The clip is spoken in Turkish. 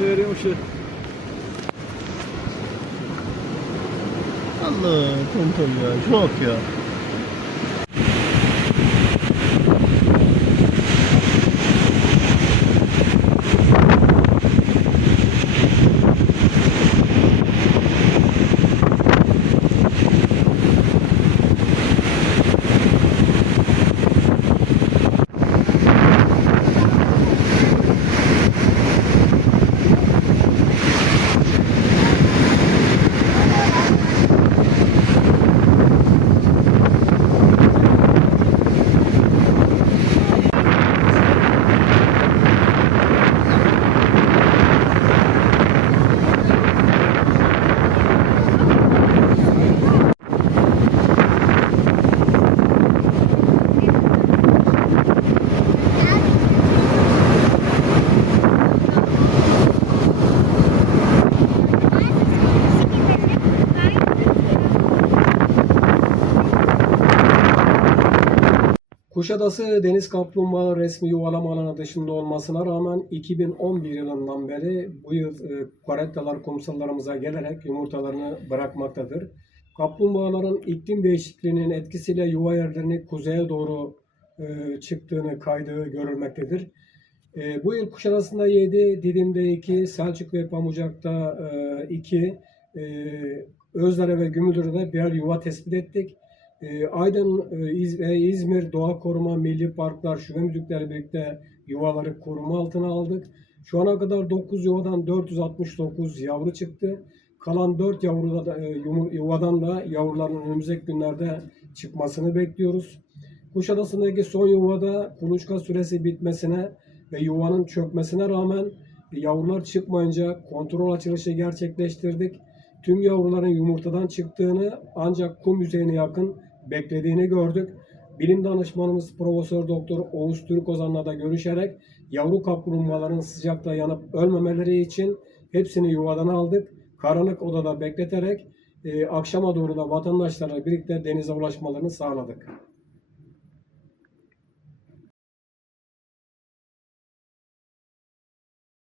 Bana veriyormuşu. Allah kontrol ya. Çok ya. Kuşadası deniz kaplumbağaları resmi yuvalama alanı dışında olmasına rağmen 2011 yılından beri bu yıl e, karettalar kumsallarımıza gelerek yumurtalarını bırakmaktadır. Kaplumbağaların iklim değişikliğinin etkisiyle yuva yerlerini kuzeye doğru e, çıktığını, kaydığı görülmektedir. E, bu yıl Kuşadası'nda 7, Didim'de 2, Selçuk ve Pamucak'ta 2, Özdere ve Gümüldür'de birer yuva tespit ettik. E, Aydın e, İz- ve İzmir Doğa Koruma Milli Parklar Şube Müdürlükleri birlikte yuvaları koruma altına aldık. Şu ana kadar 9 yuvadan 469 yavru çıktı. Kalan 4 yavruda da, e, yuvadan da yavruların önümüzdeki günlerde çıkmasını bekliyoruz. Kuşadası'ndaki son yuvada kuluçka süresi bitmesine ve yuvanın çökmesine rağmen e, yavrular çıkmayınca kontrol açılışı gerçekleştirdik. Tüm yavruların yumurtadan çıktığını ancak kum yüzeyine yakın beklediğini gördük. Bilim danışmanımız Profesör Doktor Oğuz Türkozan'la da görüşerek yavru kaplumbağaların sıcakta yanıp ölmemeleri için hepsini yuvadan aldık. Karanlık odada bekleterek e, akşama doğru da vatandaşlarla birlikte denize ulaşmalarını sağladık.